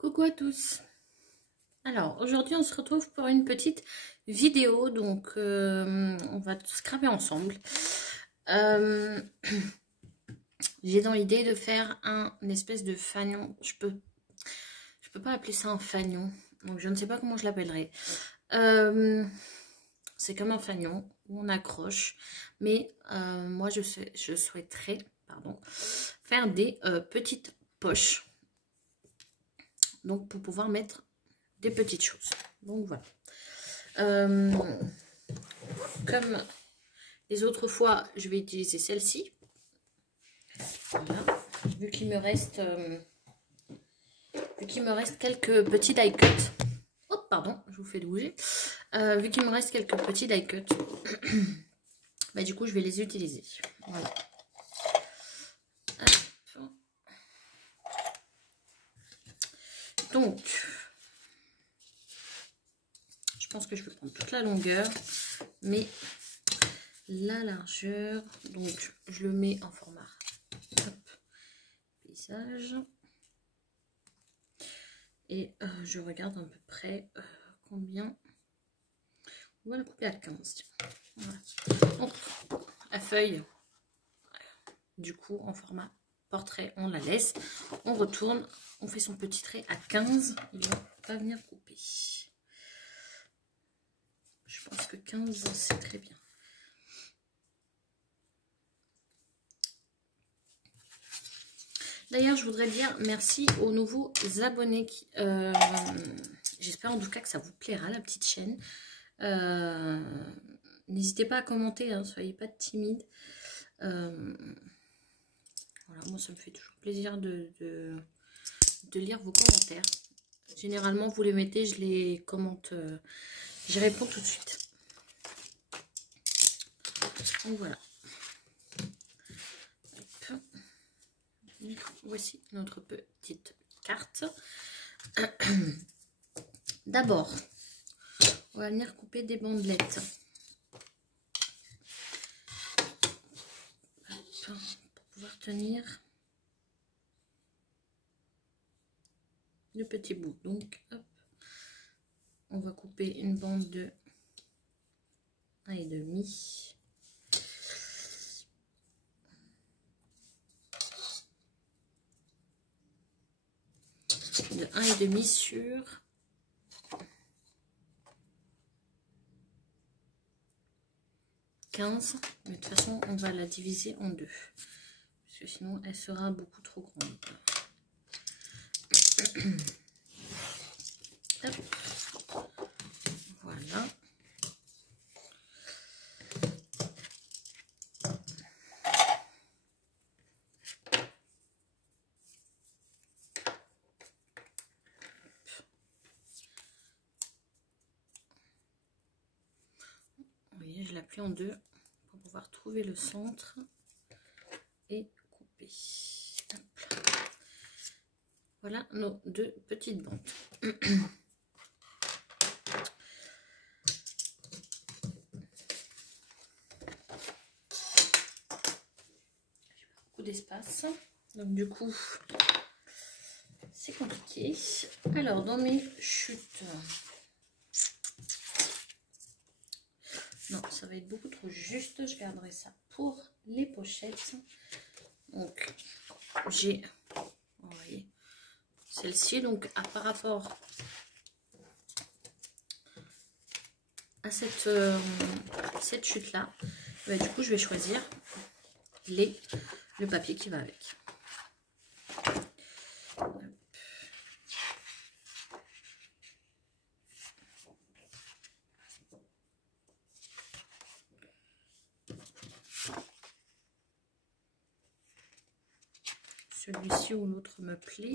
Coucou à tous. Alors aujourd'hui on se retrouve pour une petite vidéo, donc on va scraper ensemble. J'ai dans l'idée de faire une espèce de fanion. Je peux pas appeler ça un fanion, donc je ne sais pas comment je l'appellerai. C'est comme un fanion où on accroche, mais moi je souhaiterais faire des petites poches, donc pour pouvoir mettre des petites choses. Donc voilà. Comme les autres fois, je vais utiliser celle-ci. Voilà. Vu qu'il me reste quelques petits die cuts. Oh pardon, je vous fais bouger. Vu qu'il me reste quelques petits die cuts, bah, du coup je vais les utiliser. Voilà. Donc, je pense que je peux prendre toute la longueur, mais la largeur, donc je le mets en format paysage. Et je regarde à peu près combien on va le couper à 15. Voilà. Donc, la feuille, du coup, en format portrait, on la laisse. On retourne, on fait son petit trait à 15. Il va pas venir couper. Je pense que 15, c'est très bien. D'ailleurs, je voudrais dire merci aux nouveaux abonnés. J'espère en tout cas que ça vous plaira, la petite chaîne. N'hésitez pas à commenter, hein, soyez pas timides. Voilà, moi, ça me fait toujours plaisir de lire vos commentaires. Généralement, vous les mettez, je les commente, j'y réponds tout de suite. Donc voilà. Voici notre petite carte. D'abord, on va venir couper des bandelettes. Pour pouvoir tenir le petit bout. Donc, hop, on va couper une bande de 1,5. De 1,5 sur 15, mais de toute façon on va la diviser en deux parce que sinon elle sera beaucoup trop grande. Hop. Voilà. Vous voyez, je la plie en deux pour pouvoir trouver le centre et couper. Hop. Voilà nos deux petites bandes. Beaucoup d'espace, donc du coup c'est compliqué. Alors dans mes chutes, non, ça va être beaucoup trop juste. Je garderai ça pour les pochettes. Donc, j'ai, vous voyez, celle-ci. Donc, par rapport à cette chute-là, bah, du coup, je vais choisir le papier qui va avec. Celui-ci ou l'autre me plaît.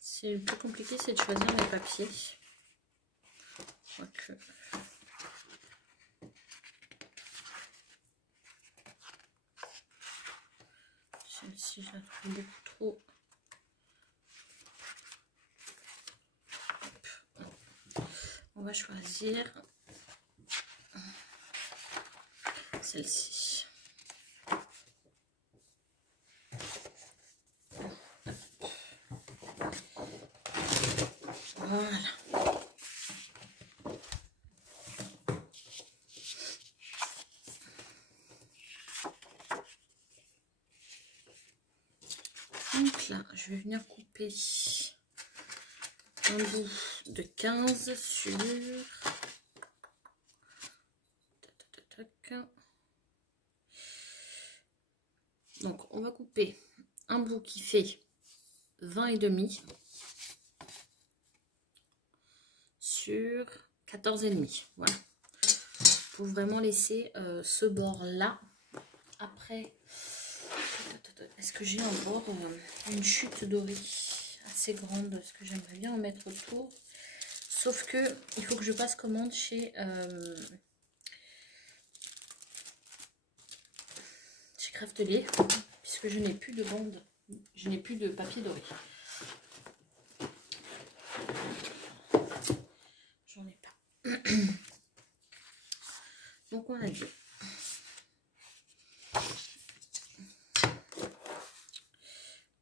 C'est le plus compliqué, c'est de choisir les papiers. Quoique... Celle-ci, je la trouve beaucoup trop va choisir celle-ci. Voilà. Donc là, je vais venir couper un bout de 15 sur... Donc, on va couper un bout qui fait 20,5 sur 14,5. Voilà. Pour vraiment laisser ce bord-là. Après, est-ce que j'ai un bord, une chute dorée assez grande? Est-ce que j'aimerais bien en mettre autour? Sauf que il faut que je passe commande chez Craftelier, puisque je n'ai plus de bande, je n'ai plus de papier doré. J'en ai pas. Donc on a dit.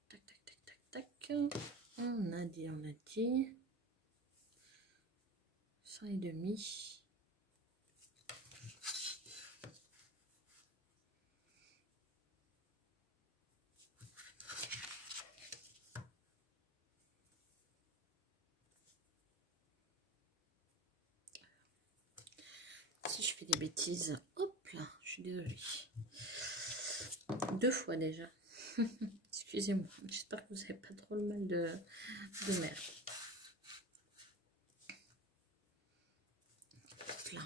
Tac, tac, tac, tac, tac. On a dit. 100,5. Si je fais des bêtises, hop là, je suis désolée. 2 fois déjà. Excusez-moi, j'espère que vous n'avez pas trop le mal de mer. Hop là.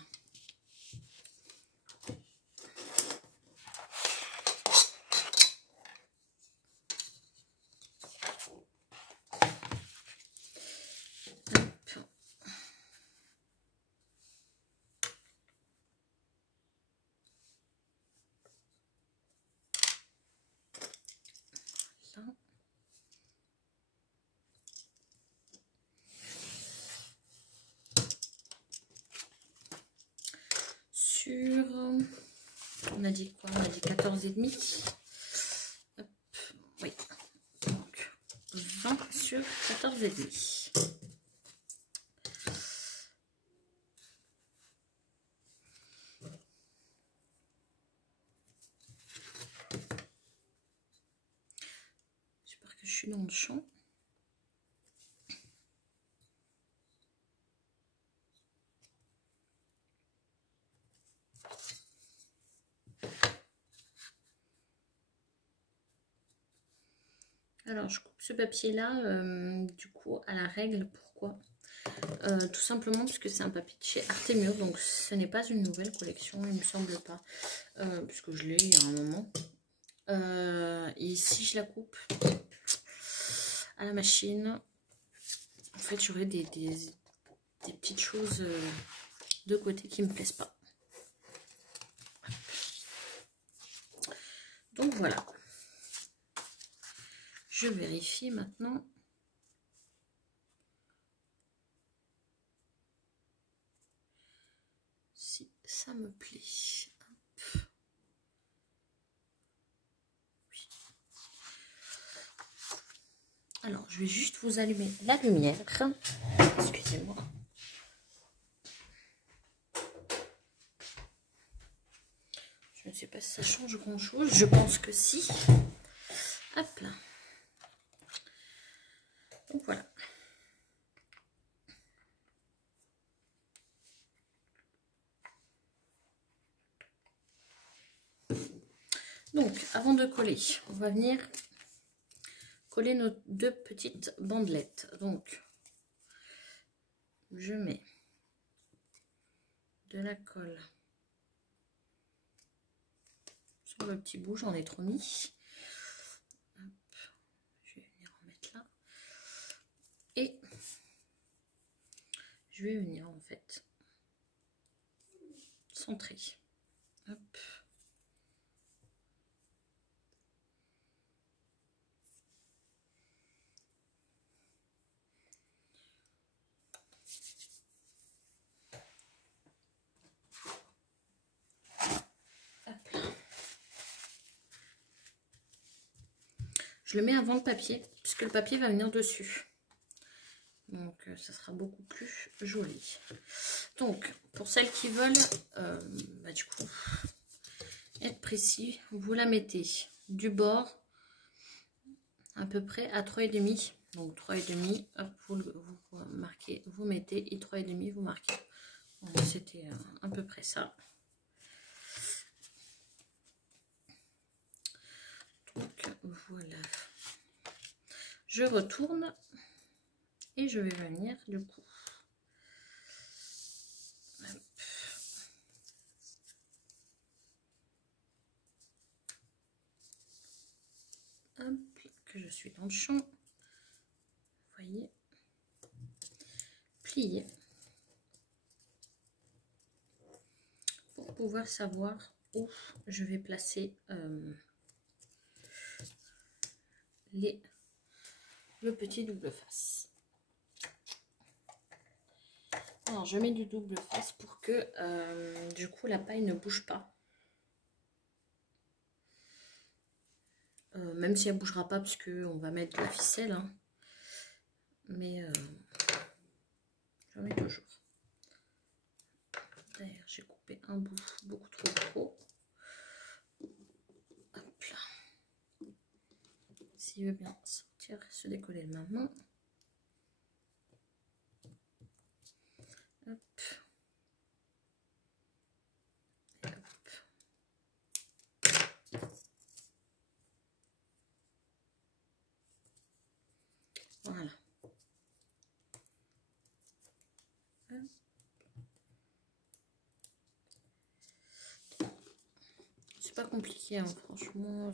Sur, on a dit quoi? On a dit 14,5. Hop, oui. Donc 20 sur 14,5. J'espère que je suis dans le champ. Alors, je coupe ce papier-là, du coup, à la règle. Pourquoi? Tout simplement parce que c'est un papier de chez Artemio, donc ce n'est pas une nouvelle collection, il me semble pas, puisque je l'ai il y a un moment. Et si je la coupe à la machine, en fait, j'aurai des petites choses de côté qui me plaisent pas. Donc voilà. Je vérifie maintenant. Si ça me plaît. Hop. Oui. Alors, je vais juste vous allumer la lumière. Excusez-moi. Je ne sais pas si ça change grand-chose. Je pense que si. Hop là. Donc voilà. Donc, avant de coller, on va venir coller nos 2 petites bandelettes. Donc, je mets de la colle sur le petit bout, j'en ai trop mis. Hop, je vais venir en mettre là. Et je vais venir en fait centrer. Hop. Je le mets avant le papier, puisque le papier va venir dessus. Donc, ça sera beaucoup plus joli. Donc, pour celles qui veulent, du coup, être précis, vous la mettez du bord à peu près à 3,5. Donc, 3,5, hop, vous marquez, vous mettez, et 3,5, vous marquez. C'était à peu près ça. Donc, voilà. Je retourne. Et je vais venir du coup. Hop, que je suis dans le champ. Vous voyez. Plier. Pour pouvoir savoir où je vais placer le petit double face. Alors, je mets du double face pour que, du coup, la paille ne bouge pas. Même si elle ne bougera pas, parce qu'on va mettre de la ficelle. Hein. Mais, je mets toujours. D'ailleurs, j'ai coupé un bout beaucoup trop gros. Hop là. S'il veut bien sortir, se décoller le maman. Hop. Voilà. C'est pas compliqué, hein, franchement.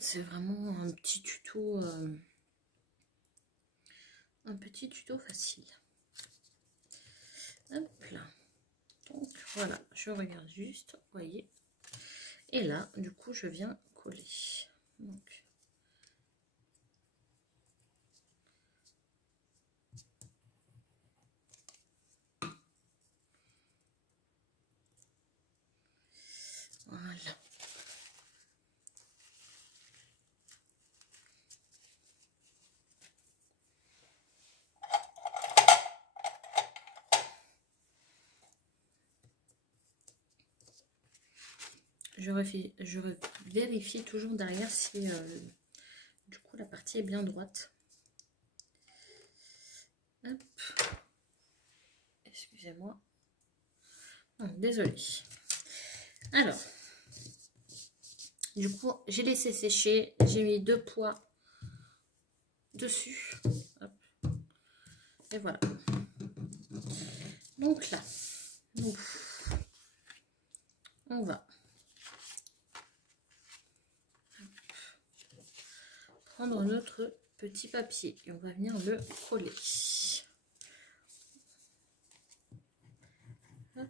C'est vraiment un petit tuto facile. Hop là. Donc voilà, je regarde juste, vous voyez. Et là, du coup, je viens coller. Donc, voilà. Je vérifie toujours derrière si du coup la partie est bien droite. Hop. Excusez-moi. Désolée. Alors, du coup, j'ai laissé sécher. J'ai mis 2 poids dessus. Hop. Et voilà. Donc là, on va prendre notre petit papier et on va venir le coller. Hop.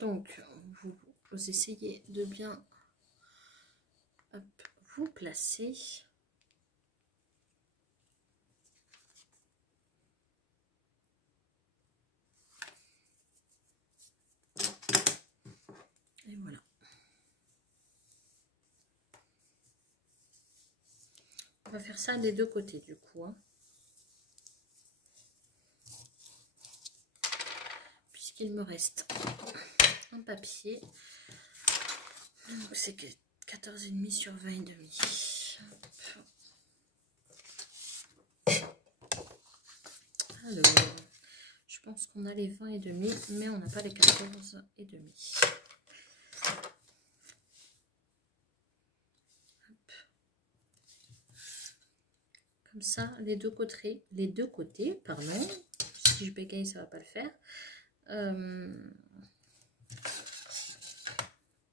Donc, vous essayez de bien vous placer. Et voilà. On va faire ça des deux côtés du coup. Hein. Puisqu'il me reste un papier. Donc c'est 14,5 sur 20,5. Alors, je pense qu'on a les 20,5, mais on n'a pas les 14,5. Comme ça, les deux côtés, pardon. Si je bégaye, ça va pas le faire.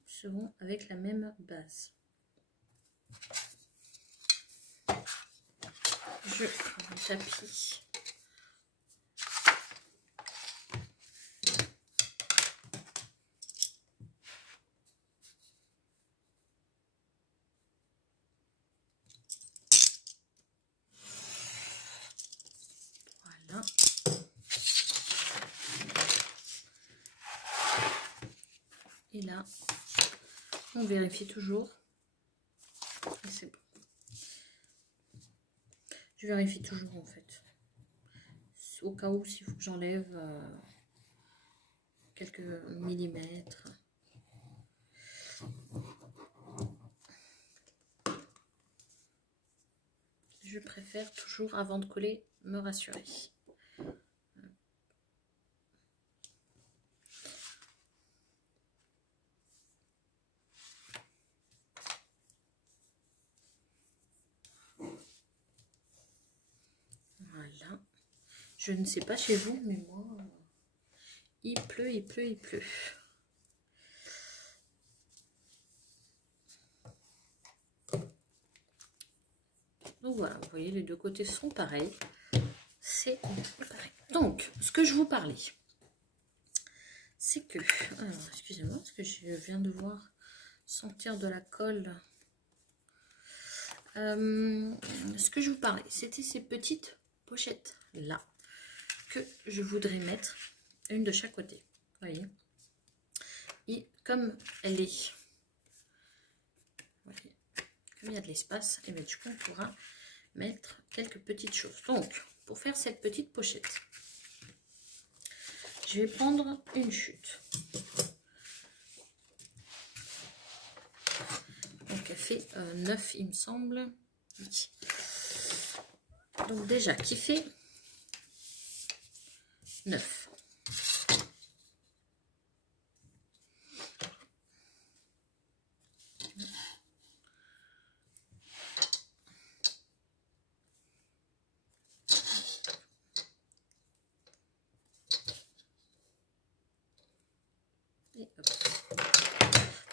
Seront avec la même base. Je prends le tapis. Et là, on vérifie toujours. Et c'est bon. Je vérifie toujours en fait. Au cas où, s'il faut que j'enlève quelques millimètres. Je préfère toujours, avant de coller, me rassurer. Voilà. Je ne sais pas chez vous, mais moi, il pleut, il pleut, il pleut. Donc voilà, vous voyez, les deux côtés sont pareils. C'est pareil. Donc, ce que je vous parlais, c'est que... Alors, excusez-moi, parce que je viens de voir sentir de la colle. Ce que je vous parlais, c'était ces petites pochettes là que je voudrais mettre, une de chaque côté. Vous voyez, et comme elle est, voyez, comme il y a de l'espace, et bien du coup on pourra mettre quelques petites choses. Donc pour faire cette petite pochette, je vais prendre une chute. Donc elle fait 9 il me semble. Oui. Donc déjà qui fait 9.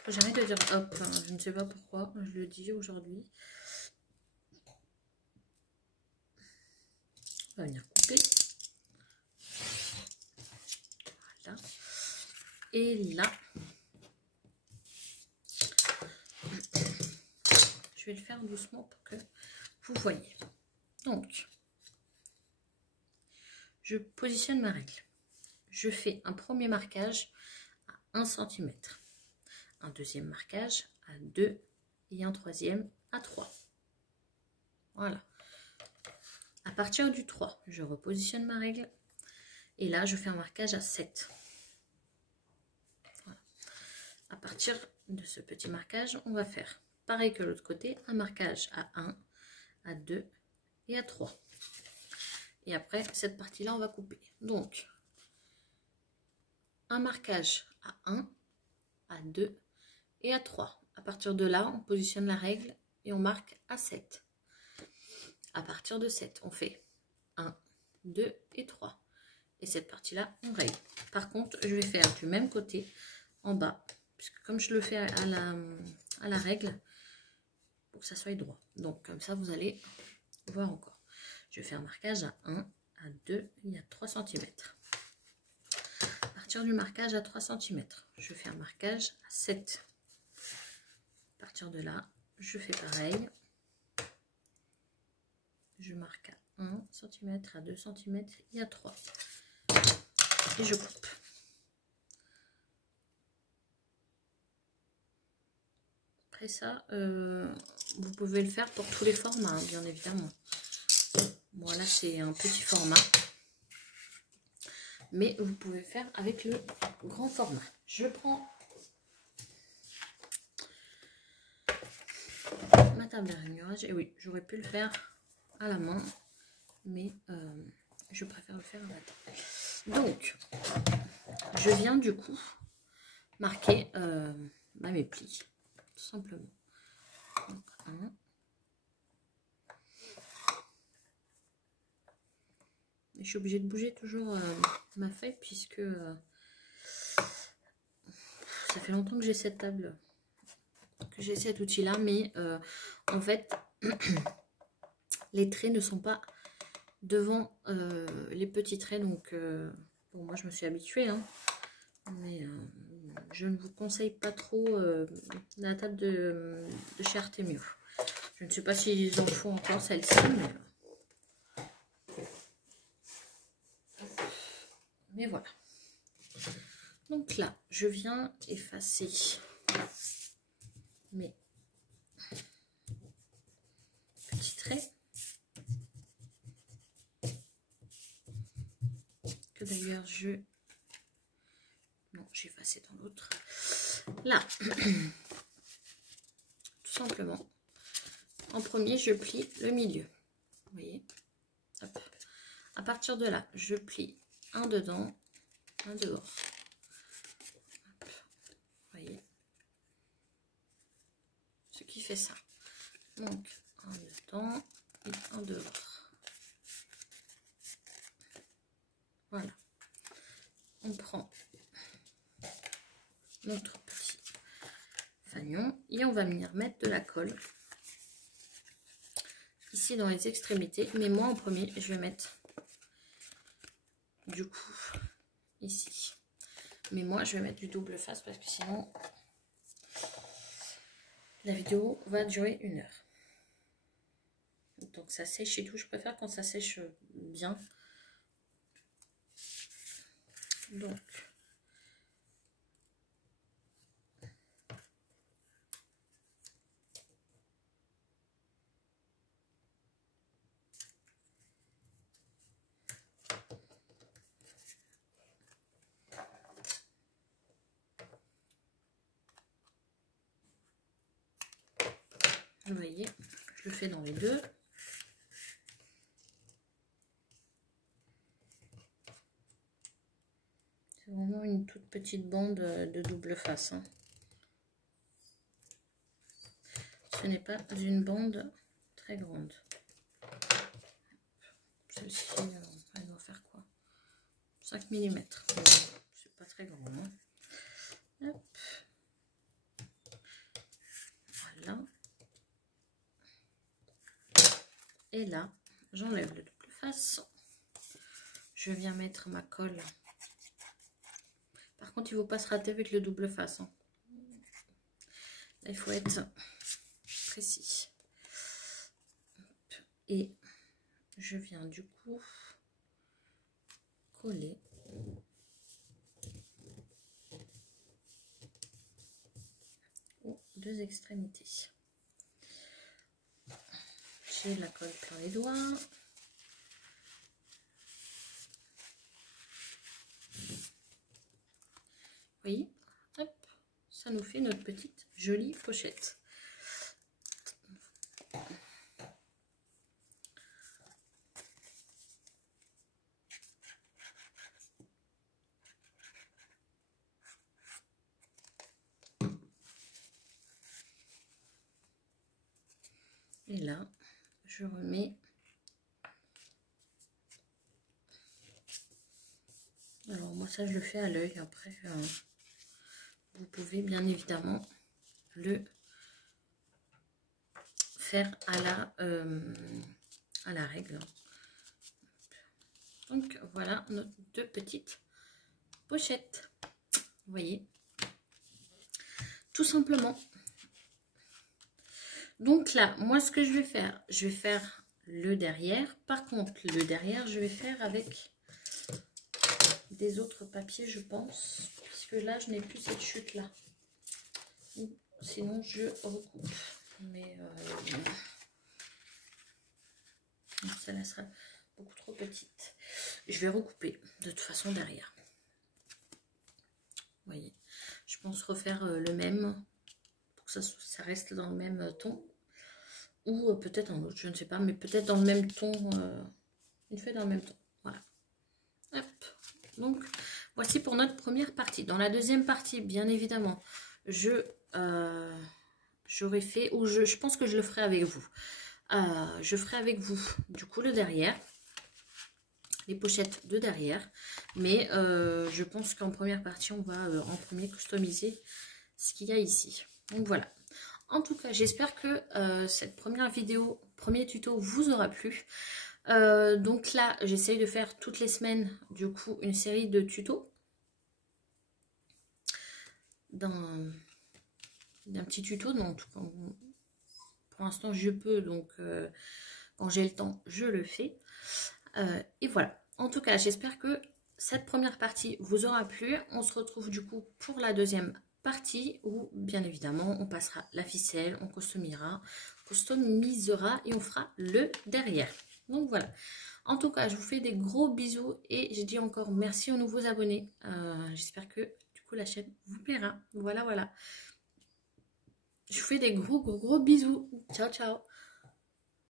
J'arrête de dire hop, je ne sais pas pourquoi, je le dis aujourd'hui. On va venir couper. Voilà. Et là, je vais le faire doucement pour que vous voyez. Donc, je positionne ma règle. Je fais un premier marquage à 1 cm. Un deuxième marquage à 2 et un troisième à 3. Voilà. À partir du 3, je repositionne ma règle et là je fais un marquage à 7. Voilà. À partir de ce petit marquage, on va faire pareil que l'autre côté, un marquage à 1, à 2 et à 3. Et après cette partie là on va couper. Donc un marquage à 1, à 2 et à 3. À partir de là, on positionne la règle et on marque à 7. À partir de 7, on fait 1, 2 et 3. Et cette partie-là, on raye. Par contre, je vais faire du même côté en bas, puisque comme je le fais à la règle, pour que ça soit droit. Donc, comme ça, vous allez voir encore. Je fais un marquage à 1, à 2 et à 3 cm. À partir du marquage à 3 cm, je fais un marquage à 7. À partir de là, je fais pareil. Je marque à 1 cm, à 2 cm et à 3. Et je coupe. Après ça, vous pouvez le faire pour tous les formats, hein, bien évidemment. Bon, là, c'est un petit format. Mais vous pouvez faire avec le grand format. Je prends ma table à rainurage. Et oui, j'aurais pu le faire à la main, mais je préfère le faire à la table. Donc, je viens du coup marquer mes plis, tout simplement. Donc, 1. Je suis obligée de bouger toujours ma feuille puisque ça fait longtemps que j'ai cette table, que j'ai cet outil là, mais en fait les traits ne sont pas devant les petits traits, donc bon, moi je me suis habituée, hein, mais je ne vous conseille pas trop la table de chez Artemio. Je ne sais pas s'ils en font encore celle-ci, mais voilà. Donc là, je viens effacer mes petits traits. Que d'ailleurs, non, j'ai effacé dans l'autre. Là, tout simplement, en premier, je plie le milieu. Vous voyez? Hop. À partir de là, je plie un dedans, un dehors. Hop. Vous voyez? Ce qui fait ça. Donc, un dedans et un dehors. Voilà. On prend notre petit fanion et on va venir mettre de la colle ici dans les extrémités. Mais moi, en premier, je vais mettre du coup ici. Mais moi, je vais mettre du double face parce que sinon, la vidéo va durer 1 heure. Donc ça sèche et tout. Je préfère quand ça sèche bien. Donc, vous voyez, je le fais dans les deux. C'est vraiment une toute petite bande de double face. Hein. Ce n'est pas une bande très grande. Celle-ci, elle doit faire quoi? 5 mm. C'est pas très grand. Hein. Hop. Voilà. Et là, j'enlève le double face. Je viens mettre ma colle. Par contre, il ne faut pas se rater avec le double face. Hein. Là, il faut être précis. Et je viens du coup coller aux deux extrémités. J'ai la colle plein les doigts. Vous voyez, hop, ça nous fait notre petite jolie pochette. Et là, je remets. Alors moi ça je le fais à l'œil. Après, vous pouvez bien évidemment le faire à la règle. Donc voilà nos deux petites pochettes. Vous voyez, tout simplement. Donc là, moi ce que je vais faire le derrière. Par contre, le derrière, je vais faire avec des autres papiers, je pense, puisque là, je n'ai plus cette chute là. Sinon, je recoupe. Mais celle-là sera beaucoup trop petite. Je vais recouper de toute façon derrière. Vous voyez, je pense refaire le même pour que ça reste dans le même ton. Ou peut-être en autre, je ne sais pas, mais peut-être dans le même ton. Une feuille dans le même ton. Voilà. Hop. Donc, voici pour notre première partie. Dans la deuxième partie, bien évidemment, j'aurais fait, ou je pense que je le ferai avec vous. Je ferai avec vous, du coup, le derrière. Les pochettes de derrière. Mais je pense qu'en première partie, on va en premier customiser ce qu'il y a ici. Donc, voilà. En tout cas, j'espère que cette première vidéo, premier tuto vous aura plu. Donc là, j'essaye de faire toutes les semaines, du coup, une série de tutos. D'un petit tuto. Donc, pour l'instant, je peux. Donc, quand j'ai le temps, je le fais. Et voilà. En tout cas, j'espère que cette première partie vous aura plu. On se retrouve du coup pour la deuxième partie où bien évidemment on passera la ficelle, on customisera et on fera le derrière. Donc voilà. En tout cas, je vous fais des gros bisous et je dis encore merci aux nouveaux abonnés. J'espère que du coup la chaîne vous plaira. Voilà, voilà. Je vous fais des gros bisous. Ciao, ciao.